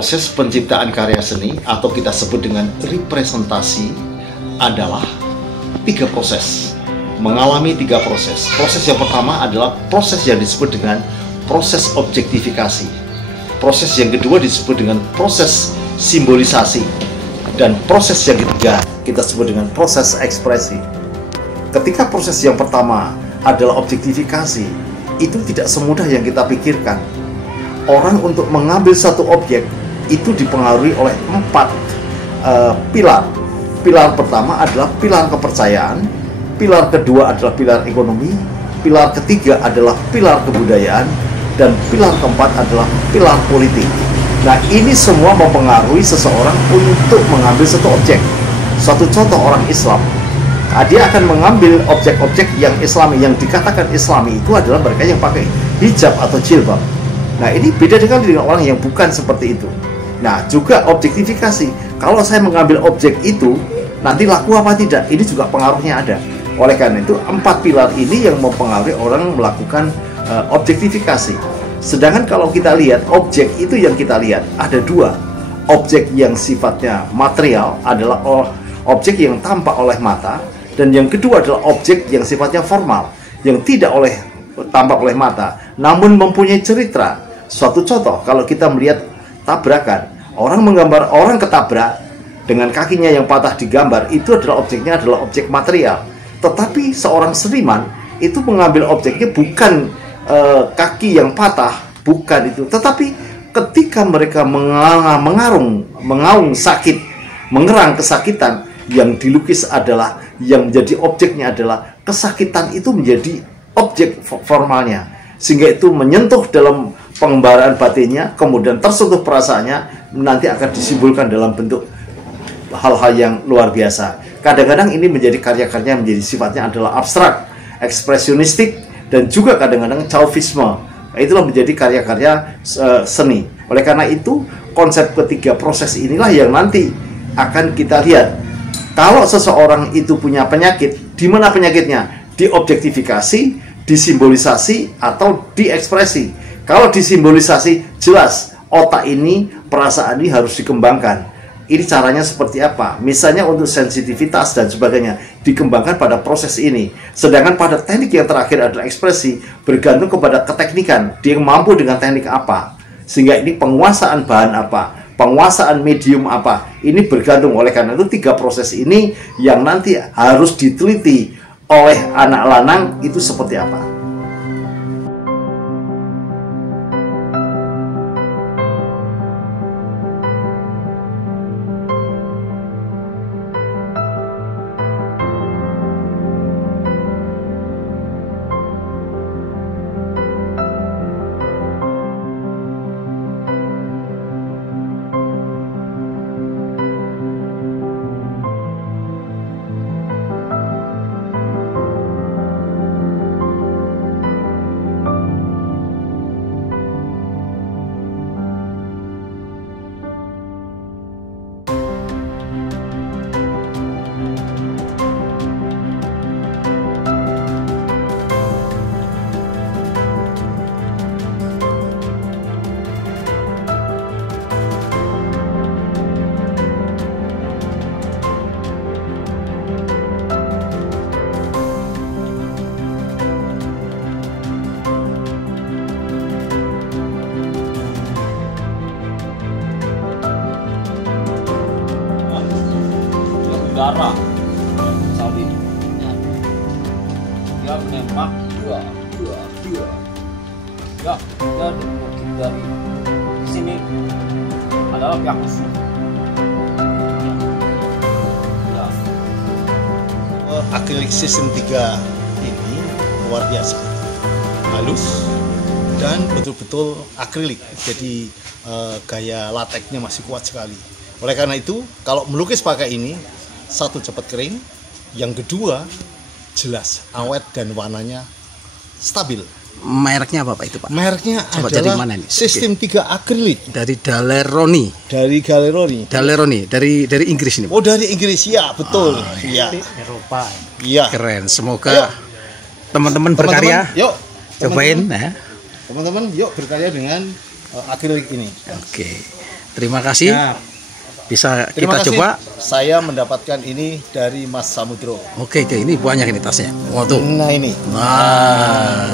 Proses penciptaan karya seni atau kita sebut dengan representasi adalah 3 proses. Mengalami 3 proses. Proses yang pertama adalah proses yang disebut dengan proses objektifikasi. Proses yang kedua disebut dengan proses simbolisasi. Dan proses yang ketiga kita sebut dengan proses ekspresi. Ketika proses yang pertama adalah objektifikasi, itu tidak semudah yang kita pikirkan. Orang untuk mengambil satu objek itu dipengaruhi oleh 4 pilar. Pilar pertama adalah pilar kepercayaan, pilar kedua adalah pilar ekonomi, pilar ketiga adalah pilar kebudayaan, dan pilar keempat adalah pilar politik. Nah, ini semua mempengaruhi seseorang untuk mengambil satu objek. Suatu contoh orang Islam, dia akan mengambil objek-objek yang Islami, yang dikatakan Islami itu adalah mereka yang pakai hijab atau jilbab. Nah, ini beda dengan orang yang bukan seperti itu. Nah, juga objektifikasi. Kalau saya mengambil objek itu, nanti laku apa tidak, ini juga pengaruhnya ada. Oleh karena itu, 4 pilar ini yang mempengaruhi orang melakukan objektifikasi. Sedangkan kalau kita lihat, objek itu yang kita lihat, ada 2. Objek yang sifatnya material adalah objek yang tampak oleh mata, dan yang kedua adalah objek yang sifatnya formal, yang tidak tampak oleh mata, namun mempunyai cerita. Suatu contoh, kalau kita melihat tabrakan, orang menggambar orang ketabrak dengan kakinya yang patah digambar, itu adalah objeknya adalah objek material. Tetapi seorang seniman itu mengambil objeknya bukan kaki yang patah, bukan itu, tetapi ketika mereka mengaung sakit, mengerang kesakitan, yang dilukis adalah, yang menjadi objeknya adalah kesakitan itu menjadi objek formalnya, sehingga itu menyentuh dalam pengembaraan batinnya, kemudian tersentuh perasaannya, nanti akan disimbolkan dalam bentuk hal-hal yang luar biasa. Kadang-kadang ini menjadi karya-karya menjadi sifatnya adalah abstrak, ekspresionistik, dan juga kadang-kadang Chauvisme. Itulah menjadi karya-karya seni. Oleh karena itu, konsep ketiga proses inilah yang nanti akan kita lihat. Kalau seseorang itu punya penyakit, di mana penyakitnya? Diobjektifikasi, disimbolisasi, atau diekspresi. Kalau disimbolisasi, jelas otak ini, perasaan ini harus dikembangkan. Ini caranya seperti apa? Misalnya untuk sensitivitas dan sebagainya, dikembangkan pada proses ini. Sedangkan pada teknik yang terakhir adalah ekspresi, bergantung kepada keteknikan. Dia mampu dengan teknik apa? Sehingga ini penguasaan bahan apa? Penguasaan medium apa? Ini bergantung. Oleh karena itu 3 proses ini yang nanti harus diteliti oleh anak lanang itu seperti apa. Darah salib, dia menembak dua, ya, dan mungkin dari sini adalah pihak musuh. Ya. Akrilik sistem 3 ini luar biasa, halus dan betul-betul akrilik, jadi gaya lateknya masih kuat sekali. Oleh karena itu, kalau melukis pakai ini, satu cepat kering, yang kedua jelas awet dan warnanya stabil. Mereknya apa Pak itu Pak? Mereknya coba adalah mana nih? sistem 3 akrilik Dari Daleroni. Daleroni dari Inggris ini Pak? Oh, dari Inggris, ya betul. Iya. Eropa. Iya. Keren. Semoga teman-teman berkarya. Yuk, cobain ya. Teman-teman, yuk berkarya dengan akrilik ini. Oke. Terima kasih. Ya. Bisa Terima kita kasih. coba. Saya mendapatkan ini dari Mas Samudro. Oke, ini banyak ini tasnya. Waduh. Nah ini. Nah,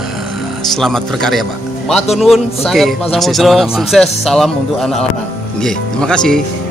selamat berkarya, Pak. Matur nuwun sangat Mas masih Samudro. sama-sama. Sukses. Salam untuk anak-anak. Oke, terima kasih.